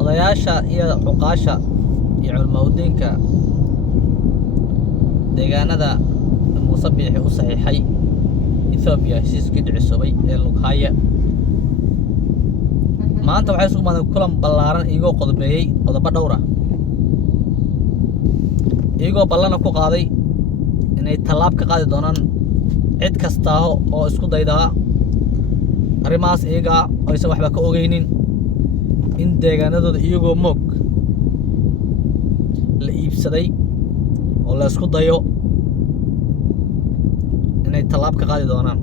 odayaasha iyo cuqaasha iyo culmowdiinka deegaanada Muuse Biixi u saxiixay Ethiopia heshiiskii dhicisoobay ee Lughaya maanta waxay isugu maadeen kulan ballaaran iyagoo qodobeeyay qodobo dhowr ah iyagoo ballana ku qaaday inay tallaab ka qaadi doonaan cid kasta oo isku dayda arrimahaas iyaga aysan waxba ka ogeynin in deegaanadooda iyagoo moog la iibsaday oo la isku dayo inay tallaab ka qaadi doonaan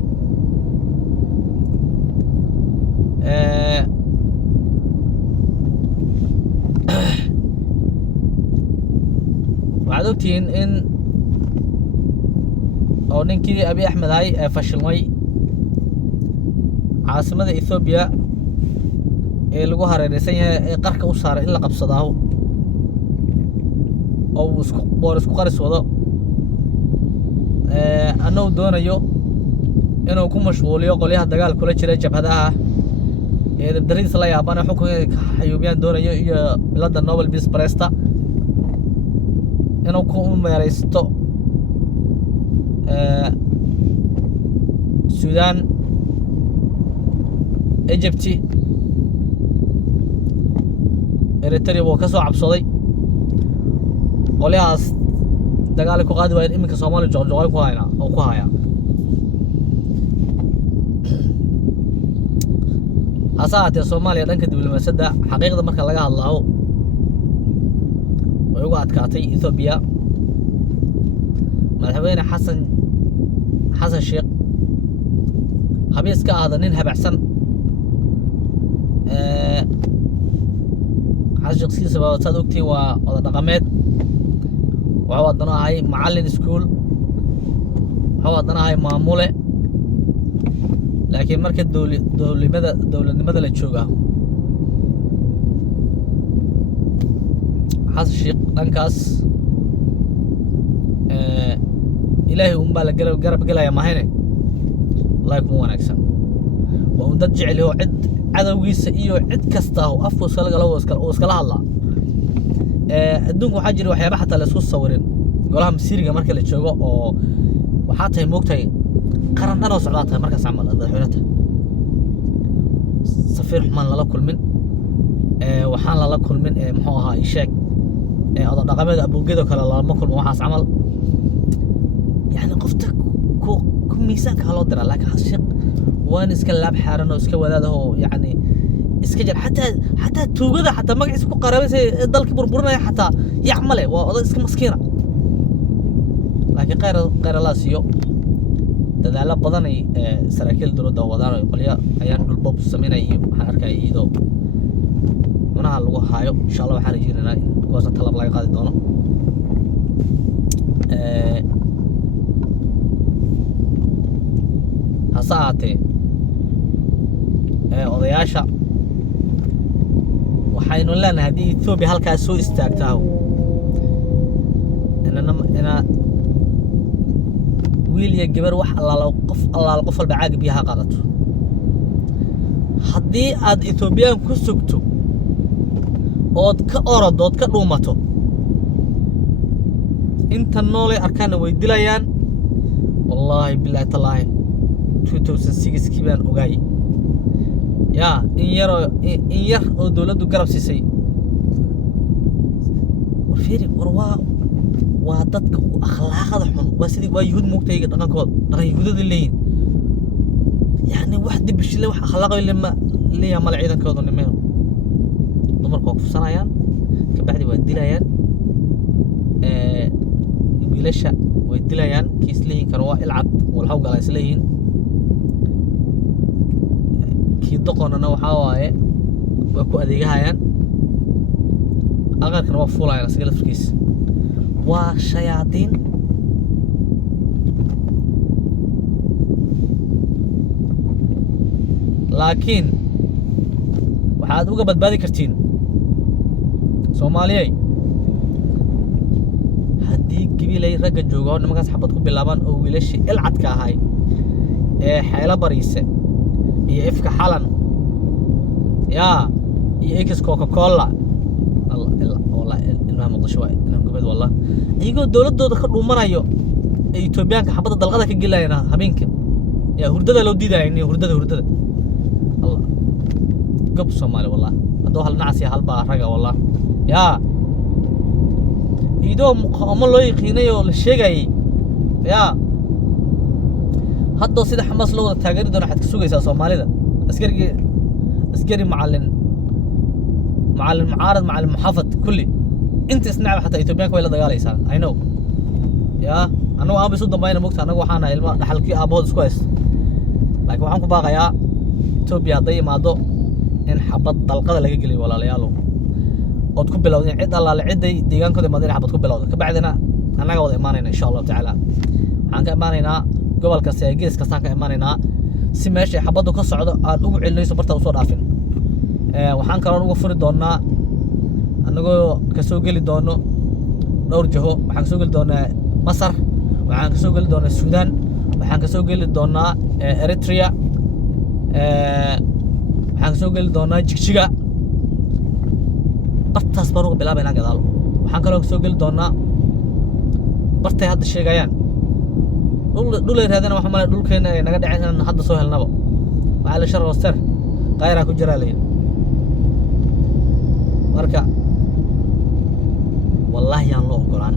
waxaad ogtihiin in oo ninkii Abiy Ahmed ay fashilmay caasimada Ethiopia ee lagu hareeraysan yahay ee qarka u saaray in la qabsado oo isku qaris wado anuu doonayo inuu ku mashquuliyo qolyaha dagaal kula jira jabhadaha ee dabdariis la yaabana xukunka xayuubiyaan doonayo iyo bilada Nobel Peace Prize inuu ku meeraysto Sudan Egypt Eritrea oo ka soo cabsaday qolyahaas dagaal ku qaadi waayeen iminka Soomaaliya joogjoogay ku hayna oo ku haya hasaatee Soomaaliya dhanka diblomaasiyadda xaqiiqda marka laga hadlayo way uga adkaatay Ethiopia madaxweyne Xasan Sheikh habees ka ahaada nin habacsan Xasan Sheikh sabab taad ogtiin waa wada dhaqameed waxa wadana ahay macallin school waxa wadana ahay maamule laakiin marka dawladnimada la jooga Xasan Sheikh dhankaas ilaahay baa la garab galaya mahayne wallahi kuma wanaagsan waa dad jecel oo cid cadawgiisa iyo cid kasta oo afku iskala galo oo iskala hadla adduunku waxaa jira waxyaabo xataa la isku sawirin golaha masiiriga marka la joogo oo waxaa tahay moogtay qaran dhan oo socdaata markaas camal madaxweynta safiir xumaan lala kulmin waxaan lala kulmin muxuu ahaa sheeg oday dhaqameed abuugeedo kale lama kulmo waxaas camal يعني قفتك كم ميزان كهالو درا لكن هالشيء وين إسكال لعب حارنا وإسكال وذا هو يعني إسكال حتى توجده حتى ما يسكو قرابة زي ضل كبر برنا حتى يعمله وهذا إسكال مسكينة لكن غير الله سيو تدعى بدني سراكيل درود وذا يقول يا أيام البوب سمينا حركة يدو من هاللغة هايو إن شاء الله حنجينا كواسة طلب لاي قاعد دونا hasaatee odayaasha waxaynu leenahay haddii Ethiopia halkaas soo istaagtaa ina wiil iyo gabar wax allaala qof walba caag biyaha qaadato haddii aad Ethiopia ku sugto ood ka orodood ka dhuumato inta noole arkaan way dilayaan wallahi billahi tallaahi 2006 كيبان أوجاي يا إن ير أو دولة قرب سيسي وفيري وادتك أخلاق هذا حن واسدي ويهود مقتي تناقض ترى يهود اللين يعني واحد بيشيله واحد أخلاقه اللي يعمل عيدا كذا نمينه دمر كوف صنايان كبعد يودي ليان بيلشة ويدي ليان كيس لين كانوا العب والحوق على سلين دقنا وحواي وكو أديجهايان أغير كانوا فولا يعني سجل فركيس وشياطين لكن waxaad uga badbaadi kartiin Soomaaliyeey haddii gibilay ragga joogo nimankaas xabad ku bilaabaan oo wiilashii ilcadka ahay ee xeelo bariise iyo ifka xalan يا إكس كوكا كولا الله والله إنها مقدشة إنهم قبض والله يقول دولة دخلوا مرايو إثيوبيان كحبط الدلغة كجيلا هنا هبينك يا هردة لو دي ده يعني هردة الله قب الصومالي والله هدوها الناس يا هالبا رجع والله يا يدوم أمر الله يقينيه للشيء جاي يا هدو سيد حماس لو تاجر دون حد كسوق يسا صومالي ده أسكري معلن معارض معلن محافظ كلي أنت اسمع حتى إثيوبيان كويلا دجالي سان I know يا أنا أبي صد ما ينموت أنا وحنا إلما نحلكي أبوه سكويس لكن وحنا كباقة يا إثيوبيا ضي ما دو إن حبط طلقة لقى جلي ولا ليالو أو تكون بلودين عد الله العدة ديجان كده مدينة حبط تكون بلودين كبعدنا أنا قاعد إيماننا إن شاء الله تعالى عن كإيماننا قبل كسيجيس كسان كإيماننا سماشي حبطوا كصعد أوجع اللي صبرته وصار عفن وحن كانوا نوفر دونا أنا جو كسوق اللي دونه دور جهو وحن كسوق اللي دونا مصر وحن كسوق اللي دونا السودان وحن كسوق اللي دونا إريتريا وحن كسوق اللي دونا جيكشيغا برتاس بروق بلا بينا قدالو وحن كانوا كسوق اللي دونا برتي هذا الشيء جايان دول هذانا waxaan malay dhulkeena ay naga dhaceen inaan hadda soo helnaba waxa la shar hooster qayra ku jira leeyahay marka wallahi aan loo ogolaan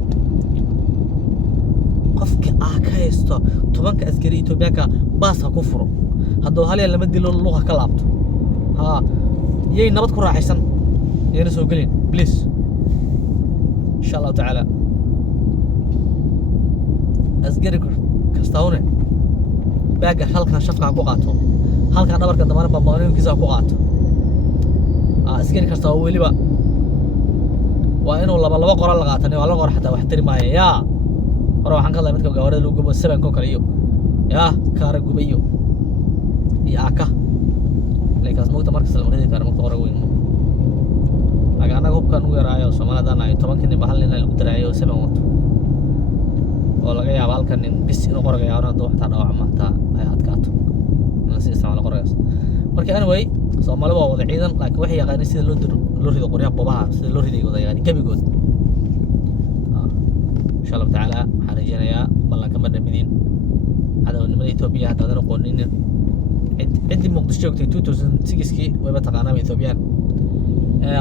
qofka ka haysto tobanka askari Itoobiyaanka baas ku furo hadoo hal yar lama dilo luqa ka laabto ha yey nabad ku raaxaysan yeena soo galin please insha Allah ta'ala askari كستاونه باقي halkan shafka ku qaato halkan dhabarka damaana bambaankiisa ku qaato askari kasta oo waliba waa inuu laba qoral la qaato waa la qor xataa wax tiri maayo ya hore waxaan ka hadlay midka gawaarida lagu gubo 7 ko kale iyo ya kaara gubayo iyo aka leekaas moogta marka salmadii kaara moogta qora weyn anaga hubkan ugu yaraayo Soomaalidana ay 10 kin bahal in lagu daraayo 7 wato oo laga yaabo halkan in bis inuu qorga yaano doo xataa dhaawac ma taa ay adkaato in si isticmaalo qorgaas marka anyway Soomaalidu waa wada ciidan laakiin waxay yaqaaneen sida loo rido qoryaha babaha sida loo riday wada yaqaan gabigood insha Allah ta'ala xariijinaya ballan kama dhamidin cadawnimada Itoobiya hadda qoonnin cidi Muqdisho joogtay 2006kii way ba taqaanaa Itoobiyaan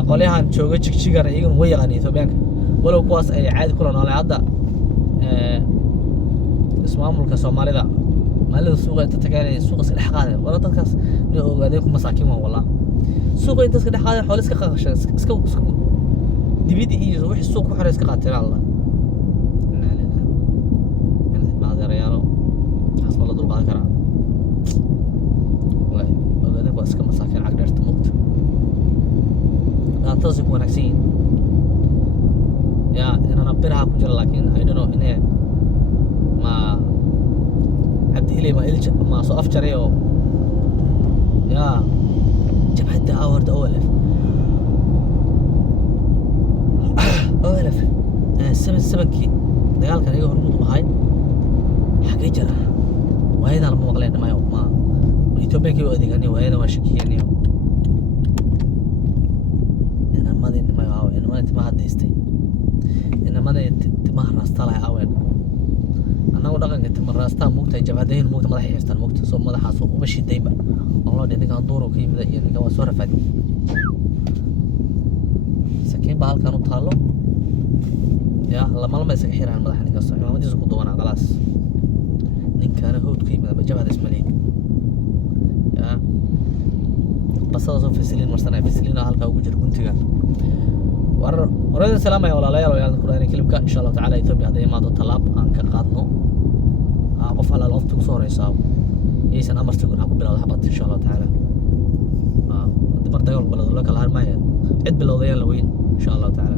qolyahan jooga jigjigan iyaguna way yaqaan Itoobiyaanka walow kuwaas ay caadi kula noolay hadda ismaamulka Soomaalida maalada suuqa inta tagaanay suuqa iska dhaxqaaday wala dadkaas inay ogaadeen ku masaakiin waa walaa suuqa inta iska dhaxqaaday xoolo iska qaqashay iska dibidi iyo wixii suuq ku xirey iska qaateen Allah بعد ريالو حسب الله دول قادر والله ogaadeen waa iska masaakiin cagdheerta muqt aan tasib wanaagsan يا إن أنا بيرها كجرا لكن I don't know إنه ما عبد إلي ما إلش ما صاف شريو يا جاب حتى أورد أولف سبن كي دجال كان يجور موضوع هاي حكي جرا وهذا لما مغلين ما يوم ما يتوبين كيو أدي كاني وهذا ما شكي يعني أنا ما دين ما يهاو أنا ما نتما هاد يستي إن ما تمه راستالها أوين أنا ودقن تمه راستا موقت جبهتين موقت ما راح يستان موقت صوب ما راح أسوق ومشي دايما والله دي كان دوره كي مدا يعني كان سوره فادي سكين بحال كانوا طالو يا لما يسك حيران مدح نيكا صح ما دي سكو دونا خلاص نين كان هود كي مدا جبهه اسملين يا بس أصلا فسيلين مرسنا فسيلين هالكا وجر كنتيغا ورد السلام يا ولا لا يا كلنا كلمك إن شاء الله تعالى إثيوبيا هذا ما دو طلب عن كقادنو قف على الأرض تصور يساو يسن أمر تقول أكو بلاد حبط إن شاء الله تعالى دمر داير بلاد لك الهر ما عد بلادين لوين إن شاء الله تعالى